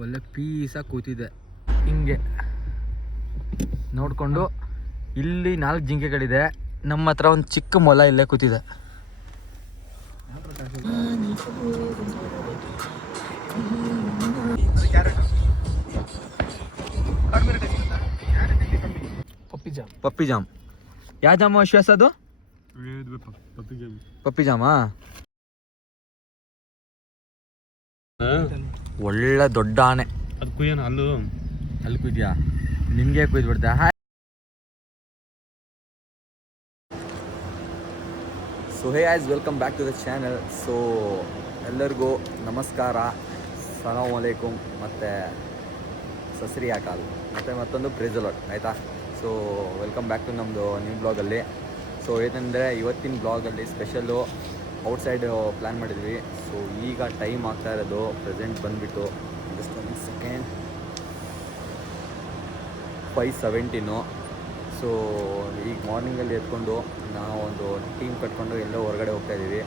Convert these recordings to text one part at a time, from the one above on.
ಒಳ್ಳೆ ಪೀಸಾಗಿ ಕೂತಿದೆ ಹಿಂಗೆ ನೋಡಿಕೊಂಡು. ಇಲ್ಲಿ 4 ಜಿಂಕೆಗಳಿದೆ. ನಮ್ಮ ಹತ್ರ ಒಂದು ಚಿಕ್ಕ ಮೊಲ ಇಲ್ಲೇ ಕೂತಿದೆ. ಪಪ್ಪಿ ಜಾಮ್. ಯಾವ ಜಾಮು ವಿಶ್ವಾಸ ಅದು? ಪಪ್ಪಿ ಜಾಮಾ? ಒಳ್ಳೆ ದೊಡ್ಡ ಆನೆ. ಅದು ಕುಯ್ಯೋಣ. ಅಲ್ಲಿ ಕುಯ್ದ್ಯಾ? ನಿಮ್ಗೆ ಕುಯ್ದು ಬಿಡ್ತಾ? So hey guys, welcome back to the channel. So ಎಲ್ಲರಿಗೂ ನಮಸ್ಕಾರ, ಸಲಾಮ್ ಅಲೈಕುಮ್ ಮತ್ತು ಸಸ್ರಿ ಅಕಾಲ್ ಮತ್ತು ಮತ್ತೊಂದು ಪ್ರೇಸ್ ಅಲಾಟ್, ಆಯಿತಾ? ಸೊ ವೆಲ್ಕಮ್ ಬ್ಯಾಕ್ ಟು ನಮ್ಮದು ನ್ಯೂ ಬ್ಲಾಗಲ್ಲಿ. ಸೊ ಏನಂದರೆ ಇವತ್ತಿನ ಬ್ಲಾಗಲ್ಲಿ ಸ್ಪೆಷಲ್ಲು ಔಟ್ಸೈಡ್ ಪ್ಲ್ಯಾನ್ ಮಾಡಿದ್ವಿ. ಸೊ ಈಗ ಟೈಮ್ ಆಗ್ತಾ ಇರೋದು ಪ್ರೆಸೆಂಟ್ ಬಂದುಬಿಟ್ಟು ಜಸ್ಟ್ 1 ಸೆಕೆಂಡ್ 5:17. ಸೊ ಈಗ ಮಾರ್ನಿಂಗಲ್ಲಿ ಎತ್ಕೊಂಡು ನಾವು ಒಂದು ಟೀಮ್ ಕಟ್ಕೊಂಡು ಎಲ್ಲೋ ಹೊರಗಡೆ ಹೋಗ್ತಾಯಿದ್ದೀವಿ.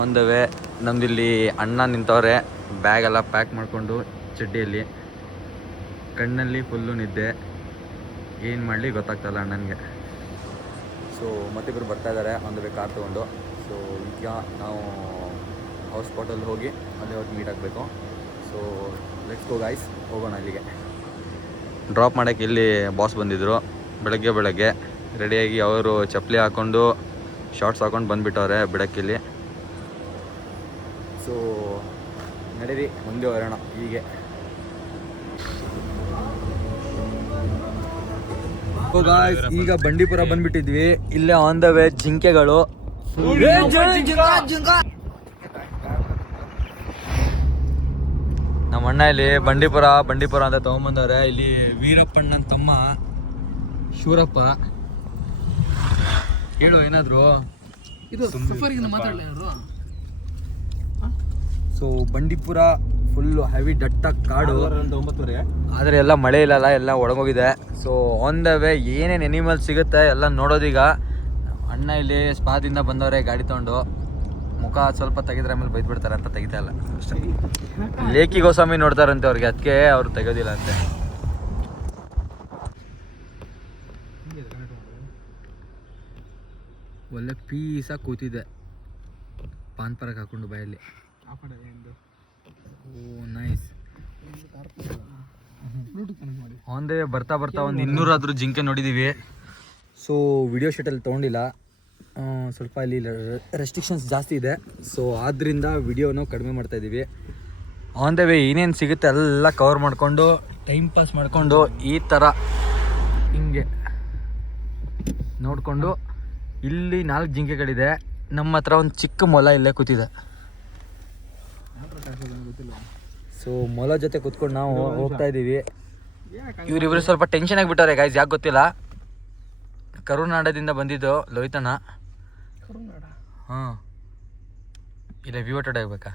ಆನ್ ದ ವೇ ನಮ್ಮದಿಲ್ಲಿ ಅಣ್ಣ ನಿಂತವ್ರೆ, ಬ್ಯಾಗೆಲ್ಲ ಪ್ಯಾಕ್ ಮಾಡಿಕೊಂಡು ಚಡ್ಡಿಯಲ್ಲಿ. ಕಣ್ಣಲ್ಲಿ ಫುಲ್ಲು ನಿದ್ದೆ, ಏನು ಮಾಡಲಿ ಗೊತ್ತಾಗ್ತಾಯಿಲ್ಲ ಅಣ್ಣನಿಗೆ. ಸೊ ಮತ್ತಿಬ್ಬರು ಬರ್ತಾಯಿದ್ದಾರೆ ಆನ್ ದ ವೇ ಕಾರ್ ತೊಗೊಂಡು. ಸೊ ಈಗ ನಾವು ಹೌಸ್ ಸ್ಪಾಟಲ್ಲಿ ಹೋಗಿ ಅಲ್ಲೇ ಹೋಗಿ ಮೀಟ್ ಆಗಬೇಕು. ಸೊ ಲೆಟ್ಸ್ ಗೋ ಗೈಸ್, ಹೋಗೋಣ ಅಲ್ಲಿಗೆ. ಡ್ರಾಪ್ ಮಾಡೋಕ್ಕೆ ಇಲ್ಲಿ ಬಾಸ್ ಬಂದಿದ್ದರು ಬೆಳಗ್ಗೆ ರೆಡಿಯಾಗಿ. ಅವರು ಚಪ್ಪಲಿ ಹಾಕ್ಕೊಂಡು ಶಾರ್ಟ್ಸ್ ಹಾಕ್ಕೊಂಡು ಬಂದುಬಿಟ್ಟವ್ರೆ ಬಿಡಕ್ಕಿಲ್ಲಿ. ಸೊ ನಡೀರಿ ಮುಂದೆ ಬರೋಣ. ಹೀಗೆ ಈಗ ಬಂಡೀಪುರ ಬಂದ್ಬಿಟ್ಟಿದ್ವಿ. ಇಲ್ಲೇ ಆನ್ ದ ವೇ ಜಿಂಕೆಗಳು. ನಮ್ಮ ಅಣ್ಣ ಇಲ್ಲಿ ಬಂಡೀಪುರ ಅಂತ ತಗೊಂಬಂದವ್ರೆ. ಇಲ್ಲಿ ವೀರಪ್ಪಣ್ಣನ ತಮ್ಮ ಶೂರಪ್ಪ. ಹೇಳು ಏನಾದ್ರು. ಸೊ ಬಂಡೀಪುರ ಫುಲ್ಲು ಹೆವಿ ದಟ್ಟ ಕಾಡು. 9:30 ಆದರೆ ಎಲ್ಲ ಮಳೆ ಇಲ್ಲಲ್ಲ, ಎಲ್ಲ ಒಳಗೋಗಿದೆ. ಸೊ ಆನ್ ದ ವೇ ಏನೇನು ಎನಿಮಲ್ ಸಿಗುತ್ತೆ ಎಲ್ಲ ನೋಡೋದೀಗ. ಅಣ್ಣ ಇಲ್ಲಿ ಸ್ಪಾದಿಂದ ಬಂದವರೆ ಗಾಡಿ ತೊಗೊಂಡು. ಮುಖ ಸ್ವಲ್ಪ ತೆಗೆದ್ರೆ ಆಮೇಲೆ ಬೈದ್ಬಿಡ್ತಾರೆ ಅಂತ ತೆಗಿತಾ ಇಲ್ಲ ಅಷ್ಟೇ. ಲೇಕಿ ಗೋಸ್ವಾಮಿ ನೋಡ್ತಾರಂತೆ ಅವ್ರಿಗೆ, ಅದಕ್ಕೆ ಅವ್ರು ತೆಗೋದಿಲ್ಲ ಅಂತೆ. ಒಳ್ಳೆ ಪೀಸಾಗಿ ಕೂತಿದೆ ಪಾನ್ ಪರಕ್ ಹಾಕೊಂಡು ಬಾಯಲ್ಲಿ. ಓ ನೈಸ್. ಆನ್ ದ ವೇ ಬರ್ತಾ ಒಂದು 200 ಆದರೂ ಜಿಂಕೆ ನೋಡಿದ್ದೀವಿ. ಸೊ ವಿಡಿಯೋ ಶೂಟಲ್ಲಿ ತೊಗೊಂಡಿಲ್ಲ, ಸ್ವಲ್ಪ ಇಲ್ಲಿ ರೆಸ್ಟ್ರಿಕ್ಷನ್ಸ್ ಜಾಸ್ತಿ ಇದೆ. ಸೊ ಆದ್ದರಿಂದ ವಿಡಿಯೋನ ಕಡಿಮೆ ಮಾಡ್ತಾಯಿದ್ದೀವಿ. ಆನ್ ದ ವೇ ಏನೇನು ಸಿಗುತ್ತೆ ಎಲ್ಲ ಕವರ್ ಮಾಡಿಕೊಂಡು ಟೈಮ್ ಪಾಸ್ ಮಾಡಿಕೊಂಡು ಈ ಥರ ಹಿಂಗೆ ನೋಡಿಕೊಂಡು. ಇಲ್ಲಿ 4 ಜಿಂಕೆಗಳಿದೆ. ನಮ್ಮ ಹತ್ರ ಒಂದು ಚಿಕ್ಕ ಮೊಲ ಇಲ್ಲೇ ಕೂತಿದೆ. ಸೊ ಮೊಲ ಜೊತೆ ಕೂತ್ಕೊಂಡು ನಾವು ಹೋಗ್ತಾ ಇದ್ದೀವಿ. ಇವರಿಬ್ಬರು ಸ್ವಲ್ಪ ಟೆನ್ಷನ್ ಆಗಿಬಿಟ್ಟವ್ರೆ ಗೈಸ್, ಯಾಕೆ ಗೊತ್ತಿಲ್ಲ. ಕರುನಾಡದಿಂದ ಬಂದಿದ್ದು ಲೋಹಿತಣ್ಣ. ಹಾಂ, ಇಲ್ಲ ವಿವೋಟೆಡ್ ಆಗಬೇಕಾ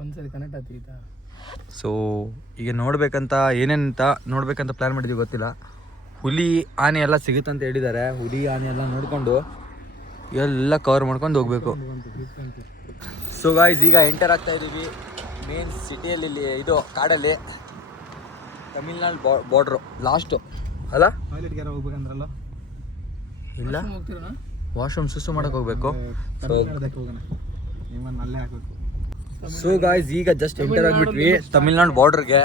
ಒಂದ್ಸರಿ ಕನೆಕ್ಟ್ ಆಗ್ತಿದ್ದ. ಸೊ ಈಗ ನೋಡ್ಬೇಕಂತ ಪ್ಲ್ಯಾನ್ ಮಾಡಿದ್ವಿ, ಗೊತ್ತಿಲ್ಲ. ಹುಲಿ ಆನೆ ಎಲ್ಲ ಸಿಗುತ್ತಂತ ಹೇಳಿದ್ದಾರೆ. ಹುಲಿ ಆನೆ ಎಲ್ಲ ನೋಡಿಕೊಂಡು ಎಲ್ಲ ಕವರ್ ಮಾಡ್ಕೊಂಡು ಹೋಗ್ಬೇಕು. ಸೊ ಗಾಯ್ಸ್ ಈಗ ಎಂಟರ್ ಆಗ್ತಾ ಇದ್ದೀವಿ ಮೇನ್ ಸಿಟಿಯಲ್ಲಿ. ಇಲ್ಲಿ ಇದು ಕಾಡಲ್ಲಿ ತಮಿಳ್ನಾಡು ಬಾರ್ಡ್ರು ಲಾಸ್ಟು ಅಲ್ಲ. ಹೋಗ್ಬೇಕಂದ್ರಲ್ಲ, ಇಲ್ಲ ವಾಶ್ರೂಮ್ ಸುಸು ಮಾಡಕ್ಕೆ ಹೋಗ್ಬೇಕು. ಸೊ ಗಾಯ್ಸ್ ಈಗ ಜಸ್ಟ್ ಎಂಟರ್ ಆಗಿಬಿಟ್ವಿ ತಮಿಳ್ನಾಡು ಬಾರ್ಡ್ರಿಗೆ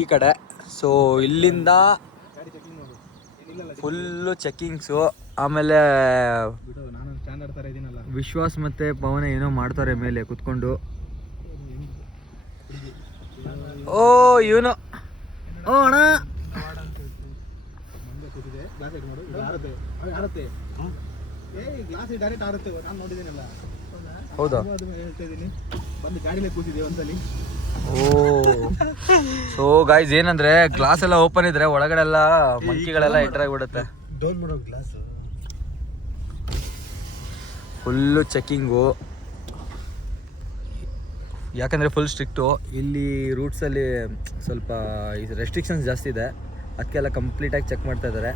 ಈ ಕಡೆ. ಸೊ ಇಲ್ಲಿಂದ ಫುಲ್ಲು ಚೆಕ್ಕಿಂಗ್ಸು. ಆಮೇಲೆ ವಿಶ್ವಾಸ್ ಮತ್ತು ಪವನ ಏನೋ ಮಾಡ್ತಾರೆ ಮೇಲೆ ಕುತ್ಕೊಂಡು. ಓ ಇವನು, ಓ ಅಣ್ಣ ಹೌದಾ? ಓ ಸೊ ಗಾಯ್ಸ್ ಏನಂದ್ರೆ ಗ್ಲಾಸ್ ಎಲ್ಲ ಓಪನ್ ಇದ್ರೆ ಒಳಗಡೆ ಎಲ್ಲ ಮಂಕಿಗಳೆಲ್ಲ ಎಂಟರ್ ಆಗಿಬಿಡುತ್ತೆ. ಫುಲ್ಲು ಚೆಕ್ಕಿಂಗು, ಯಾಕಂದರೆ ಫುಲ್ ಸ್ಟ್ರಿಕ್ಟು. ಇಲ್ಲಿ ರೂಟ್ಸಲ್ಲಿ ಸ್ವಲ್ಪ ರೆಸ್ಟ್ರಿಕ್ಷನ್ಸ್ ಜಾಸ್ತಿ ಇದೆ, ಅದಕ್ಕೆಲ್ಲ ಕಂಪ್ಲೀಟಾಗಿ ಚೆಕ್ ಮಾಡ್ತಾ ಇದ್ದಾರೆ.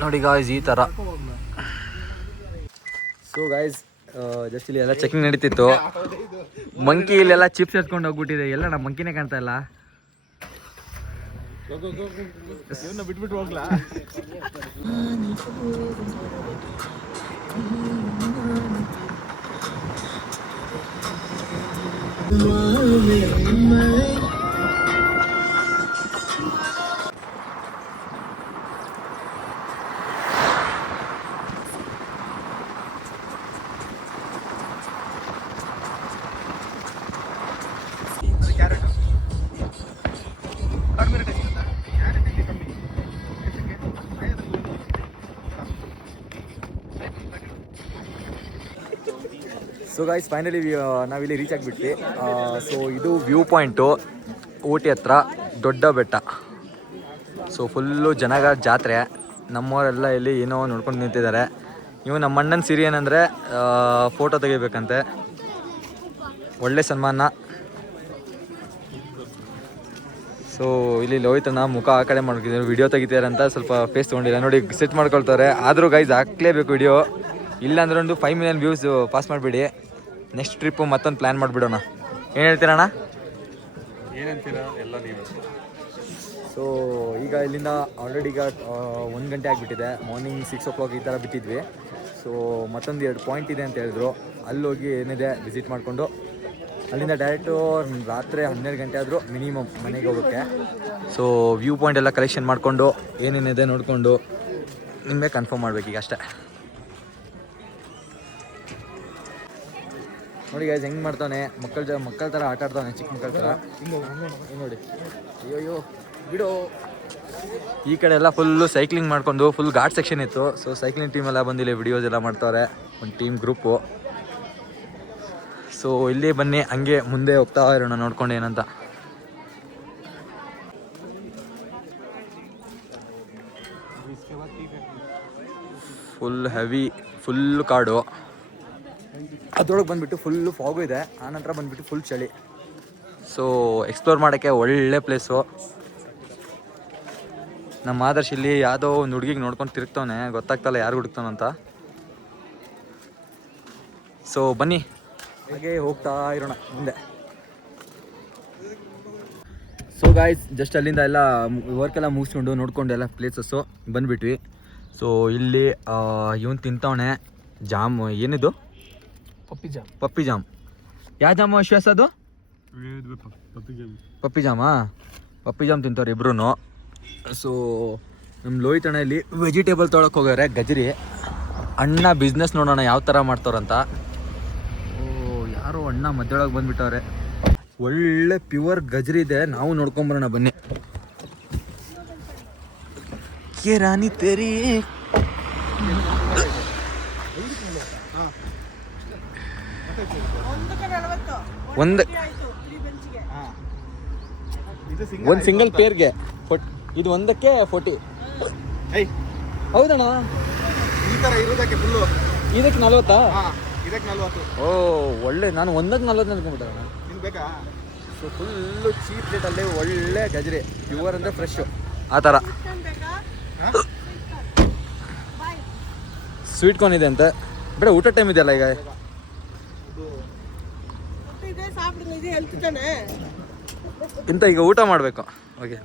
ನೋಡಿ ಗಾಯ್ಸ್ ಈ ಥರ ಸೊ ಗೈಸ್ ಜಸ್ಟ್ ಇಲ್ಲಿ ಎಲ್ಲ ಚೆಕಿಂಗ್ ನಡೀತಿತ್ತು. ಮಂಕಿ ಇಲ್ಲೆಲ್ಲ ಚಿಪ್ಸ್ ಎತ್ಕೊಂಡು ಹೋಗ್ಬಿಟ್ಟಿದೆ. ಎಲ್ಲ ನಮ್ಮ ಮಂಕಿನೇ ಕಾಣ್ತಾ ಇಲ್ಲ. ಬಿಟ್ಬಿಟ್ಟು ಹೋಗ್ಲಾ? ಸೊ ಗೈಸ್ ಫೈನಲಿ ನಾವಿಲ್ಲಿ ರೀಚ್ ಆಗಿಬಿಟ್ವಿ. ಸೊ ಇದು ವ್ಯೂ ಪಾಯಿಂಟು ಊಟಿ ಹತ್ರ ದೊಡ್ಡ ಬೆಟ್ಟ. ಸೊ ಫುಲ್ಲು ಜನಗಳ ಜಾತ್ರೆ. ನಮ್ಮವರೆಲ್ಲ ಇಲ್ಲಿ ಏನೋ ನೋಡ್ಕೊಂಡು ನಿಂತಿದ್ದಾರೆ. ಇವು ನಮ್ಮ ಅಣ್ಣನ ಸಿರಿ ಏನಂದರೆ ಫೋಟೋ ತೆಗಿಬೇಕಂತೆ. ಒಳ್ಳೆ ಸನ್ಮಾನ. ಸೊ ಇಲ್ಲಿ ಲೋಹಿತನ ಮುಖ ಆ ಕಡೆ ಮಾಡ್ತಿದ್ದಾರೆ. ವಿಡಿಯೋ ತೆಗಿತಾರೆ ಅಂತ ಸ್ವಲ್ಪ ಫೇಸ್ ತೊಗೊಂಡಿಲ್ಲ ನೋಡಿ, ಸೆಟ್ ಮಾಡ್ಕೊಳ್ತಾರೆ. ಆದರೂ ಗೈಸ್ ಹಾಕ್ಲೇಬೇಕು ವಿಡಿಯೋ, ಇಲ್ಲಾಂದ್ರೆ ಒಂದು 5 ಮಿಲಿಯನ್ ವ್ಯೂಸ್ ಪಾಸ್ ಮಾಡಿಬಿಡಿ. ನೆಕ್ಸ್ಟ್ ಟ್ರಿಪ್ಪು ಮತ್ತೊಂದು ಪ್ಲ್ಯಾನ್ ಮಾಡಿಬಿಡೋಣ. ಏನು ಹೇಳ್ತೀರಣ್ಣ? ಏನಂತೀರಾ ಎಲ್ಲ ನೀವು? ಸೊ ಈಗ ಇಲ್ಲಿಂದ ಆಲ್ರೆಡಿ ಈಗ 1 ಗಂಟೆ ಆಗಿಬಿಟ್ಟಿದೆ. ಮಾರ್ನಿಂಗ್ 6 o'clock ಈ ಥರ ಬಿಟ್ಟಿದ್ವಿ. ಸೊ ಮತ್ತೊಂದು 2 ಪಾಯಿಂಟ್ ಇದೆ ಅಂತ ಹೇಳಿದ್ರು. ಅಲ್ಲೋಗಿ ಏನಿದೆ ವಿಸಿಟ್ ಮಾಡಿಕೊಂಡು ಅಲ್ಲಿಂದ ಡೈರೆಕ್ಟು ರಾತ್ರಿ 12 ಗಂಟೆ ಆದರೂ ಮಿನಿಮಮ್ ಮನೆಗೆ ಹೋಗೋಕ್ಕೆ. ಸೊ ವ್ಯೂ ಪಾಯಿಂಟ್ ಎಲ್ಲ ಕಲೆಕ್ಷನ್ ಮಾಡಿಕೊಂಡು ಏನೇನಿದೆ ನೋಡಿಕೊಂಡು ನಿಮಗೆ ಕನ್ಫರ್ಮ್ ಮಾಡಬೇಕು ಈಗ ಅಷ್ಟೇ. ನೋಡಿ ಗೈಸ್ ಹೆಂಗೆ ಮಾಡ್ತಾನೆ, ಮಕ್ಕಳ ಥರ ಆಟ ಆಡ್ತಾನೆ, ಚಿಕ್ಕ ಮಕ್ಕಳ ಥರ. ನೋಡಿ ಅಯ್ಯೋ ಬಿಡೋ. ಈ ಕಡೆ ಎಲ್ಲ ಫುಲ್ಲು ಸೈಕ್ಲಿಂಗ್ ಮಾಡ್ಕೊಂಡು ಫುಲ್ ಘಾಟ್ ಸೆಕ್ಷನ್ ಇತ್ತು. ಸೊ ಸೈಕ್ಲಿಂಗ್ ಟೀಮ್ ಎಲ್ಲ ಬಂದಿಲ್ಲ, ವಿಡಿಯೋಸ್ ಎಲ್ಲ ಮಾಡ್ತಾವ್ರೆ, ಒಂದು ಟೀಮ್ ಗ್ರೂಪು. ಸೊ ಇಲ್ಲಿ ಬನ್ನಿ, ಹಂಗೆ ಮುಂದೆ ಹೋಗ್ತಾ ಇರೋಣ ನೋಡ್ಕೊಂಡು ಏನಂತ. ಫುಲ್ ಹೆವಿ, ಫುಲ್ ಕಾಡು. ಅದ್ರೊಳಗೆ ಬಂದುಬಿಟ್ಟು ಫುಲ್ಲು ಫಾಗು ಇದೆ. ಆನಂತರ ಬಂದುಬಿಟ್ಟು ಫುಲ್ ಚಳಿ. ಸೊ ಎಕ್ಸ್ಪ್ಲೋರ್ ಮಾಡೋಕ್ಕೆ ಒಳ್ಳೆ ಪ್ಲೇಸು. ನಮ್ಮ ಆದರ್ಶ್ ಇಲ್ಲಿ ಯಾವುದೋ ಒಂದು ಹುಡುಗಿಗೆ ನೋಡ್ಕೊಂಡು ತಿರುಗ್ತಾನೆ, ಗೊತ್ತಾಗ್ತಲ್ಲ ಯಾರು ಹುಡುಕ್ತಾನಂತ. ಸೊ ಬನ್ನಿ ಹಾಗೆ ಹೋಗ್ತಾ ಇರೋಣ ಮುಂದೆ. ಸೊ ಗಾಯ್ಸ್ ಜಸ್ಟ್ ಅಲ್ಲಿಂದ ಎಲ್ಲ ವರ್ಕೆಲ್ಲ ಮುಗಿಸ್ಕೊಂಡು ನೋಡ್ಕೊಂಡು ಎಲ್ಲ ಪ್ಲೇಸಸ್ಸು ಬಂದುಬಿಟ್ವಿ. ಸೊ ಇಲ್ಲಿ ಇವನು ತಿಂತವನೆ ಜಾಮ್. ಏನಿದು? ಪಪ್ಪಿ ಜಾಮ್. ಯಾವ ಜಾಮು ವಿಶ್ವಾಸ ಅದು? ಪಪ್ಪಿ ಜಾಮಾ? ಪಪ್ಪಿ ಜಾಮ್ ತಿಂತವ್ರೆ ಇಬ್ರು. ಸೊ ನಮ್ಮ ಲೋಹಿತ್ ಅಣ್ಣ ಇಲ್ಲಿ ವೆಜಿಟೇಬಲ್ ತೊಗೊಳಕ್ಕೆ ಹೋಗೋರೆ. ಗಜರಿ ಅಣ್ಣ ಬಿಸ್ನೆಸ್ ನೋಡೋಣ ಯಾವ ಥರ ಮಾಡ್ತಾರಂತ. ಯಾರೋ ಅಣ್ಣ ಮಧ್ಯೊಳಗೆ ಬಂದುಬಿಟ್ಟವ್ರೆ. ಒಳ್ಳೆ ಪ್ಯೂರ್ ಗಜರಿ ಇದೆ, ನಾವು ನೋಡ್ಕೊಂಬರೋಣ ಬನ್ನಿ. ಕೆ ರಾಣಿ ತೇರಿ ಒಂದು ಸಿಂಗಲ್ ಪೇರ್ಗೆ ಇದು ಒಂದಕ್ಕೆ 40. ಹೌದಣ್ಣ? ಈ ಥರ ಇರೋದಕ್ಕೆ ಫುಲ್ಲು ಇದಕ್ಕೆ 40? ಇದಕ್ಕೆ 40. ಓ ಒಳ್ಳೆ, ನಾನು ಒಂದಕ್ಕೆ 40 ಅನ್ಕೊಂಡ್ಬಿಟ್ಟಣ. ನಿಮ್ಗೆ ಬೇಕಾ? ಸೊ ಫುಲ್ಲು ಚೀಪ್ ರೇಟಲ್ಲಿ ಒಳ್ಳೆ ಗಜರಿ, ಪ್ಯೂರ್ ಅಂದರೆ ಫ್ರೆಶ್ಶು ಆ ಥರ. ಸ್ವೀಟ್ ಕಾರ್ನ್ ಇದೆ ಅಂತೆ. ಬೇಡ, ಊಟ ಟೈಮ್ ಇದೆಯಲ್ಲ ಈಗ. ಇಂತ ಈಗ ಊಟ ಮಾಡಬೇಕು. ಓಕೆ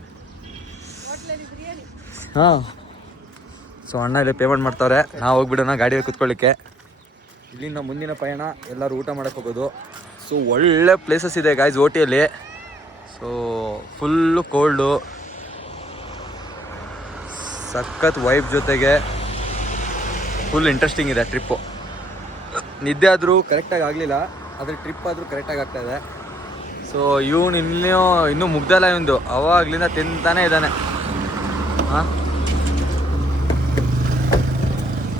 ಹಾಂ. ಸೊ ಅಣ್ಣ ಇಲ್ಲಿ ಪೇಮೆಂಟ್ ಮಾಡ್ತಾವ್ರೆ, ನಾವು ಹೋಗ್ಬಿಡೋಣ ಗಾಡಿಯಲ್ಲಿ ಕುತ್ಕೊಳ್ಳಿಕ್ಕೆ. ಇಲ್ಲಿಂದ ಮುಂದಿನ ಪಯಣ ಎಲ್ಲರೂ ಊಟ ಮಾಡೋಕ್ಕೆ ಹೋಗೋದು. ಸೊ ಒಳ್ಳೆ ಪ್ಲೇಸಸ್ ಇದೆ ಗಾಯ್ಸ್ ಓಟಿಯಲ್ಲಿ. ಸೊ ಫುಲ್ಲು ಕೋಲ್ಡು, ಸಖತ್ ವೈಬ್ ಜೊತೆಗೆ ಫುಲ್ ಇಂಟ್ರೆಸ್ಟಿಂಗ್ ಇದೆ ಟ್ರಿಪ್ಪು. ನಿದ್ದೆ ಆದರೂ ಕರೆಕ್ಟಾಗಿ ಆಗಲಿಲ್ಲ, ಆದರೆ ಟ್ರಿಪ್ ಆದರೂ ಕರೆಕ್ಟಾಗಿ ಆಗ್ತಾಯಿದೆ. ಸೊ ಇವನು ಇನ್ನೂ ಮುಗ್ದಲ್ಲ ಇವಂದು, ಅವಾಗಲಿಂದ ತಿಂತಾನೇ ಇದ್ದಾನೆ. ಹಾಂ,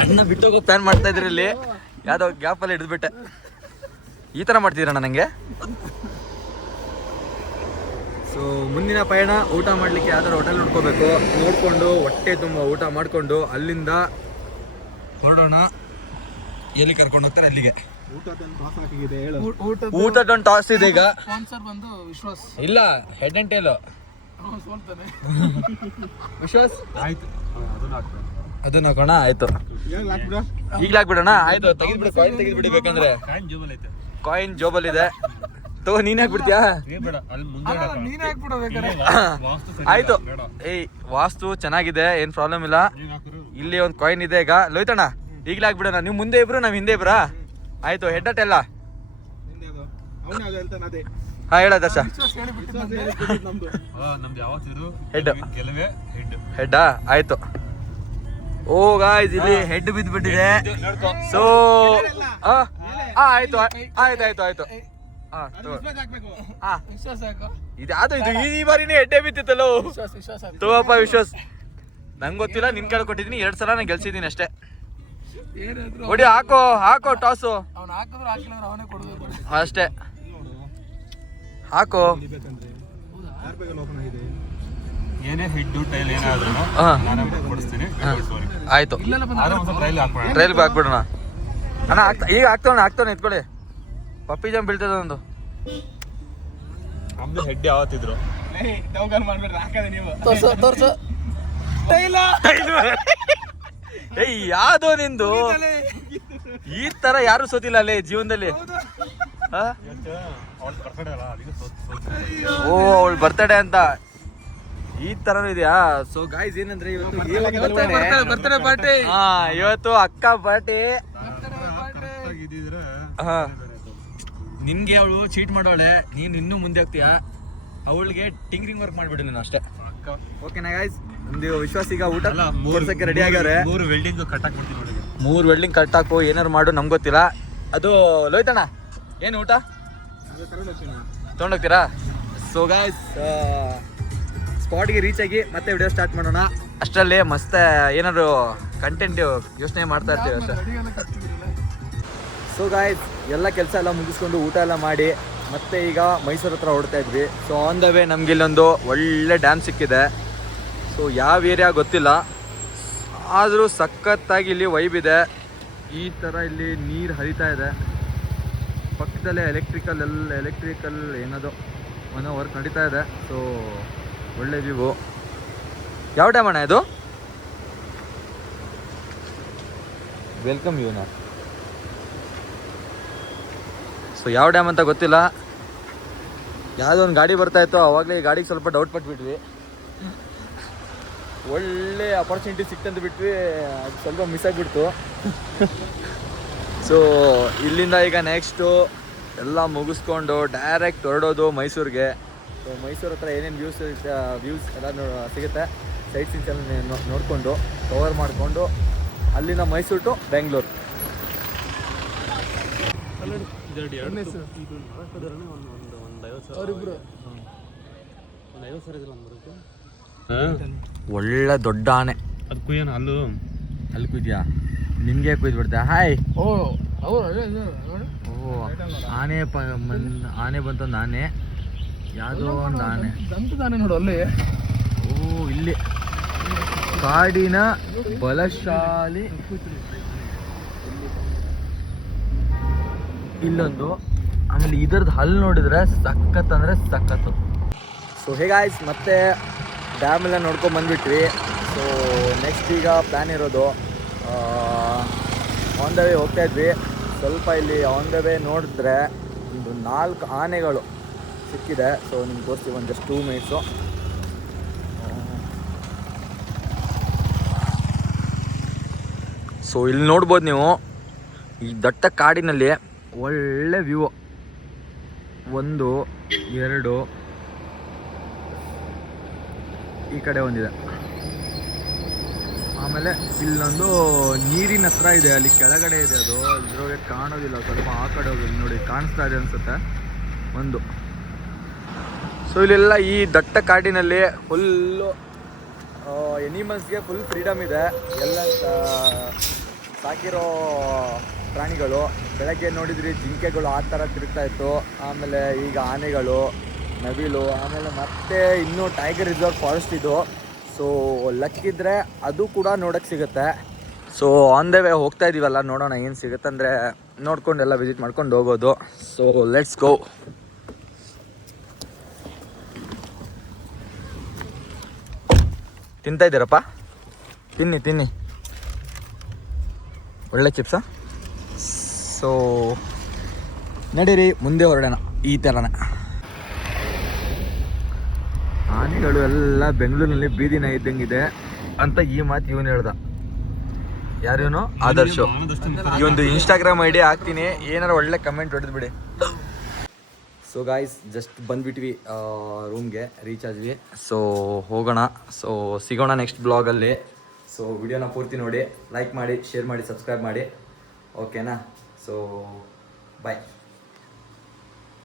ಅಣ್ಣ ಬಿಟ್ಟೋಗೋ ಪ್ಲ್ಯಾನ್ ಮಾಡ್ತಾ ಇದ್ರಿ ಇಲ್ಲಿ, ಯಾವುದೋ ಗ್ಯಾಪಲ್ಲಿ ಹಿಡಿದ್ಬಿಟ್ಟೆ. ಈ ಥರ ಮಾಡ್ತಿದ್ದೀರಣ್ಣ ನನಗೆ. ಸೊ ಮುಂದಿನ ಪಯಣ ಊಟ ಮಾಡಲಿಕ್ಕೆ ಯಾವ್ದಾದ್ರು ಹೋಟೆಲ್ ನೋಡ್ಕೋಬೇಕು. ನೋಡಿಕೊಂಡು ಹೊಟ್ಟೆ ತುಂಬ ಊಟ ಮಾಡಿಕೊಂಡು ಅಲ್ಲಿಂದ ಹೊರಡೋಣ. ಎಲ್ಲಿ ಕರ್ಕೊಂಡು ಹೋಗ್ತಾರೆ ಅಲ್ಲಿಗೆ. ಊಟದೊಂದು ಟಾಸ್ ಇದೆ ಈಗ. ಇಲ್ಲ, ಹೆಡ್ ಅಂಡ್ ಟೇಲು ವಿಶ್ವಾಸ್. ಆಯ್ತು, ಅದನ್ನ ಹಾಕೋಣ ಆಯ್ತು. ಈಗ್ಲೇ ಹಾಕ್ಬಿಡೋಣ ಆಯ್ತು. ತೆಗಿದ್ಬಿಡು, ಕಾಯಿನ್ ತೆಗಿದ್ಬಿಡಿ ಬೇಕಂದ್ರೆ. ಕಾಯಿನ್ ಜೋಬಲ್ಲಿದೆ. ತಗೋ, ನೀನ್ ಹಾಕ್ಬಿಡ್ತೀಯಾ? ಆಯ್ತು. ಏಯ್, ವಾಸ್ತು ಚೆನ್ನಾಗಿದೆ, ಏನ್ ಪ್ರಾಬ್ಲಮ್ ಇಲ್ಲ. ಇಲ್ಲಿ ಒಂದ್ ಕಾಯಿನ್ ಇದೆ. ಈಗ ಲೋಯ್ತಣ್ಣ ಈಗ್ಲೇ ಹಾಕ್ಬಿಡೋಣ. ನೀವು ಮುಂದೆ ಇಬ್ರು, ನಾವ್ ಹಿಂದೆ ಇಬ್ರಾ? ಆಯ್ತು. ಹೆಡ್ ಅಟ್ ಎಲ್ಲ. ಹಾ, ಹೇಳ ದರ್ಶ. Head Hedda? ಆಯ್ತು. ಓ ಗಾಯ್ಸ್, ಇಲ್ಲಿ ಹೆಡ್ ಬಿದ್ದ್ಬಿಟ್ಟಿದೆ. ಸೊ ಆಯ್ತು ಆಯ್ತು ಆಯ್ತು ಆಯ್ತು. ಇದ್ಯಾವುದು ಇದು? ಈ ಬಾರಿನೇ ಹೆಡ್ಡೆ ಬಿತ್ತಿತ್ತಲ್ಲೋ. ತಗೋಪ್ಪ ವಿಶ್ವಾಸ್. ನಂಗೆ ಗೊತ್ತಿಲ್ಲ, ನಿನ್ ಕಡೆ ಕೊಟ್ಟಿದ್ದೀನಿ. 2 ಸಲ ನಾನು ಗೆಲ್ಸಿದ್ದೀನಿ ಅಷ್ಟೇ. ಹೊಡಿ, ಹಾಕೋ ಹಾಕೋ ಟಾಸು ಅಷ್ಟೇ. ಹಾಕೋ. ಏನೇ ಹಿಡ್ಡು ಟೈಲ್ ಏನಾದ್ರು ಕೊಡಿಸ್ತೀನಿ. ಆಯ್ತು, ಟ್ರೈಲ್ ಹಾಕ್ಬಿಡೋಣ ಅಣ್ಣ. ಈಗ ಆಗ್ತಾವಣ್ಣ ಎತ್ಕೊಳ್ಳಿ. ಪಪ್ಪಿ ಜಂಪ್ ಬೀಳ್ತದ ಒಂದು. ನಮ್ದು ಹೆಡ್ ಯಾವತ್ತಿದ್ರು ಏಯ್, ಯಾವ್ದೋ ನಿಂದು? ಈ ತರ ಯಾರು ಸೋತಿಲ್ಲ ಅಲ್ಲೇ ಜೀವನದಲ್ಲಿ. ಓ, ಅವಳು ಬರ್ತಡೇ ಅಂತ ಈ ತರನು ಇದೆಯಾ? ಸೊ ಗಾಯ್ಸ್, ಏನಂದ್ರೆ ಇವತ್ತು ಪಾರ್ಟಿ. ಹಾ, ಇವತ್ತು ಅಕ್ಕ ಪಾರ್ಟಿ. ಹಾ, ನಿನ್ಗೆ ಅವಳು ಚೀಟ್ ಮಾಡೋಳೆ, ನೀನ್ ಇನ್ನೂ ಮುಂದೆ ಹೋಗ್ತೀಯಾ. ಅವಳಿಗೆ ಟಿಂಗ್ರಿಂಗ್ ವರ್ಕ್ ಮಾಡ್ಬಿಡು ನೀನು ಅಷ್ಟೇ. ಓಕೆನಾ ಗಾಯ್ಸ್? ನಮ್ದು ವಿಶ್ವಾಸ ಈಗ ಊಟ ತೋರ್ಸಕ್ಕೆ ರೆಡಿ ಆಗ್ಯಾವ್ರೆ. 3 ವೆಲ್ಡಿಂಗ್ ಕಟ್ ಹಾಕ್ಬಿಡ್ತೀನಿ. 3 ವೆಲ್ಡಿಂಗ್ ಕಟ್ ಹಾಕು, ಏನಾರು ಮಾಡು, ನಮ್ಗೆ ಗೊತ್ತಿಲ್ಲ. ಅದು ಲೋಯ್ತಣ್ಣ, ಏನು ಊಟ ತೊಗೊಂಡೋಗ್ತೀರಾ? ಸೊ ಗಾಯ್ಸ್, ಸ್ಪಾಟ್ಗೆ ರೀಚ್ ಆಗಿ ಮತ್ತೆ ವಿಡಿಯೋ ಸ್ಟಾರ್ಟ್ ಮಾಡೋಣ. ಅಷ್ಟರಲ್ಲಿ ಮಸ್ತ್ ಏನಾದ್ರು ಕಂಟೆಂಟ್ ಯೋಚನೆ ಮಾಡ್ತಾ ಇರ್ತೀವಿ ಅಷ್ಟೇ. ಸೊ ಗಾಯ್ಸ್, ಎಲ್ಲ ಕೆಲಸ ಎಲ್ಲ ಮುಗಿಸ್ಕೊಂಡು ಊಟ ಎಲ್ಲ ಮಾಡಿ ಮತ್ತೆ ಈಗ ಮೈಸೂರು ಹತ್ರ ಹೊಡ್ತಾ ಇದ್ವಿ. ಸೊ ಆನ್ ದ ವೇ ನಮ್ಗೆ ಇಲ್ಲೊಂದು ಒಳ್ಳೆ ಡ್ಯಾಮ್ ಸಿಕ್ಕಿದೆ. ಸೊ ಯಾವ ಏರಿಯಾ ಗೊತ್ತಿಲ್ಲ, ಆದರೂ ಸಖತ್ತಾಗಿ ಇಲ್ಲಿ ವೈಬ್ ಇದೆ. ಈ ಥರ ಇಲ್ಲಿ ನೀರು ಹರಿತಾ ಇದೆ. ಪಕ್ಕದಲ್ಲೇ ಎಲೆಕ್ಟ್ರಿಕಲ್ ಏನದು ಏನೋ ವರ್ಕ್ ನಡೀತಾ ಇದೆ. ಸೊ ಒಳ್ಳೆ ವ್ಯೂ. ಯಾವ ಡ್ಯಾಮ್ ಅಣ್ಣ ಇದು? ವೆಲ್ಕಮ್ ಯೂನಾ. ಸೊ ಯಾವ ಡ್ಯಾಮ್ ಅಂತ ಗೊತ್ತಿಲ್ಲ. ಯಾವುದೋ ಒಂದು ಗಾಡಿ ಬರ್ತಾ ಇತ್ತು, ಆವಾಗಲೇ ಈ ಗಾಡಿಗೆ ಸ್ವಲ್ಪ ಡೌಟ್ ಪಟ್ಬಿಟ್ವಿ. ಒಳ್ಳೆ ಅಪರ್ಚುನಿಟಿ ಸಿಕ್ತಂತ ಬಿಟ್ವಿ, ಅದು ಸ್ವಲ್ಪ ಮಿಸ್ ಆಗಿಬಿಡ್ತು. ಸೊ ಇಲ್ಲಿಂದ ಈಗ ನೆಕ್ಸ್ಟು ಎಲ್ಲ ಮುಗಿಸ್ಕೊಂಡು ಡೈರೆಕ್ಟ್ ಹೊರಡೋದು ಮೈಸೂರಿಗೆ. ಸೊ ಮೈಸೂರು ಹತ್ರ ಏನೇನು ವ್ಯೂಸ್ ಎಲ್ಲ ಸಿಗುತ್ತೆ, ಸೈಟ್ ಸೀನ್ಸ್ ಎಲ್ಲ ನೋಡಿಕೊಂಡು ಕವರ್ ಮಾಡಿಕೊಂಡು ಅಲ್ಲಿಂದ ಮೈಸೂರು ಟು ಬೆಂಗಳೂರು. ಒಳ್ಳೆ ದೊಡ್ಡ ಆನೆ. ಅದು ಕುಯ್ಯೋಣ. ಅಲ್ಲಿ ಕುಯ್ದ್ಯಾ? ನಿನ್ಗೆ ಕುಯ್ದ್ಬಿಡ್ತಾ? ಹಾಯ್. ಓ, ಆನೆ ಬಂತಂದು ಆನೆ. ಯಾವುದೋ ಒಂದು ಆನೆ ನೋಡು ಅಲ್ಲಿ. ಓ, ಇಲ್ಲಿ ಕಾಡಿನ ಬಲಶಾಲಿ. ಇಲ್ಲೊಂದು, ಆಮೇಲೆ ಇದರದ್ದು ಹಲ್ಲು ನೋಡಿದ್ರೆ ಸಖತ್ ಅಂದರೆ ಸಖತ್ತು. ಸೊ ಹೇಗಾಯ್ಸ್, ಮತ್ತೆ ಡ್ಯಾಮ್ ಎಲ್ಲ ನೋಡ್ಕೊಂಡು ಬಂದ್ಬಿಟ್ವಿ. ಸೊ ನೆಕ್ಸ್ಟ್ ಈಗ ಪ್ಲ್ಯಾನ್ ಇರೋದು ಆನ್ ದ ವೇ ಹೋಗ್ತಾ ಇದ್ವಿ. ಸ್ವಲ್ಪ ಇಲ್ಲಿ ಆನ್ ದ ವೇ ನೋಡಿದ್ರೆ ಒಂದು 4 ಆನೆಗಳು ಸಿಕ್ಕಿದೆ. ಸೊ ನಿಮ್ಗೆ ತೋರಿಸ್ತೀವಿ ಒಂದು ಜಸ್ಟ್ 2 ಮಿನಿಟ್ಸು. ಸೊ ಇಲ್ಲಿ ನೋಡ್ಬೋದು ನೀವು, ಈ ದಟ್ಟ ಕಾಡಿನಲ್ಲಿ ಒಳ್ಳೆ ವ್ಯೂ. 1 2 ಈ ಕಡೆ ಒಂದಿದೆ. ಆಮೇಲೆ ಇಲ್ಲೊಂದು ನೀರಿನ ಹತ್ರ ಇದೆ, ಅಲ್ಲಿ ಕೆಳಗಡೆ ಇದೆ. ಅದು ಇದ್ರೊಳಗೆ ಕಾಣೋದಿಲ್ಲ, ಸ್ವಲ್ಪ ಆ ಕಡೆ ಹೋಗಿ ನೋಡಿ, ಕಾಣಿಸ್ತಾ ಇದೆ ಅನ್ಸುತ್ತೆ ಒಂದು. ಸೊ ಇಲ್ಲೆಲ್ಲ ಈ ದಟ್ಟ ಕಾಡಿನಲ್ಲಿ ಫುಲ್ಲು ಎನಿಮಲ್ಸ್ಗೆ ಫುಲ್ ಫ್ರೀಡಮ್ ಇದೆ. ಎಲ್ಲ ಸಾಕಿರೋ ಪ್ರಾಣಿಗಳು. ಬೆಳಗ್ಗೆ ನೋಡಿದ್ರಿ ಜಿಂಕೆಗಳು ಆ ಥರ ತಿರುಗ್ತಾ ಇತ್ತು. ಆಮೇಲೆ ಈಗ ಆನೆಗಳು, ನವಿಲು, ಆಮೇಲೆ ಮತ್ತೆ ಇನ್ನೂ ಟೈಗರ್ ರಿಸರ್ವ್ ಫಾರೆಸ್ಟ್ ಇದು. ಸೊ ಲಕ್ಕಿದ್ರೆ ಅದು ಕೂಡ ನೋಡೋಕ್ಕೆ ಸಿಗುತ್ತೆ. ಸೊ ಆನ್ ದ ವೇ ಹೋಗ್ತಾ ಇದ್ದೀವಲ್ಲ, ನೋಡೋಣ ಏನು ಸಿಗುತ್ತೆ ಅಂದರೆ ನೋಡ್ಕೊಂಡು ಎಲ್ಲ ವಿಸಿಟ್ ಮಾಡ್ಕೊಂಡು ಹೋಗೋದು. So let's go. ತಿಂತಾ ಇದ್ದೀರಪ್ಪ? ತಿನ್ನಿ. ಒಳ್ಳೆ ಚಿಪ್ಸಾ. ಸೊ ನಡೀರಿ ಮುಂದೆ ಹೊರಡೋಣ. ಈ ಥರನೇ ಆನೆಗಳು ಎಲ್ಲ ಬೆಂಗಳೂರಿನಲ್ಲಿ ಬೀದಿ ನಾಯಿ ಇದ್ದಂಗಿದೆ ಅಂತ ಈ ಮಾತು ಇವನು ಹೇಳ್ದ. ಯಾರೇನು ಆದರ್ಶು. ಈ ಒಂದು ಇನ್ಸ್ಟಾಗ್ರಾಮ್ ಐಡಿ ಹಾಕ್ತೀನಿ, ಏನಾರು ಒಳ್ಳೆ ಕಮೆಂಟ್ ಹೊಡೆದು ಬಿಡಿ. ಸೊ ಗಾಯ್ಸ್ ಜಸ್ಟ್ ಬಂದ್ಬಿಟ್ವಿ ರೂಮ್ಗೆ, ರೀಚ್ ಆದ್ವಿ. ಸೊ ಹೋಗೋಣ. ಸೊ ಸಿಗೋಣ ನೆಕ್ಸ್ಟ್ ಬ್ಲಾಗಲ್ಲಿ. ಸೊ ವಿಡಿಯೋನ ಪೂರ್ತಿ ನೋಡಿ, ಲೈಕ್ ಮಾಡಿ, ಶೇರ್ ಮಾಡಿ, ಸಬ್ಸ್ಕ್ರೈಬ್ ಮಾಡಿ. ಓಕೆನಾ? ಸೊ ಬಾಯ್.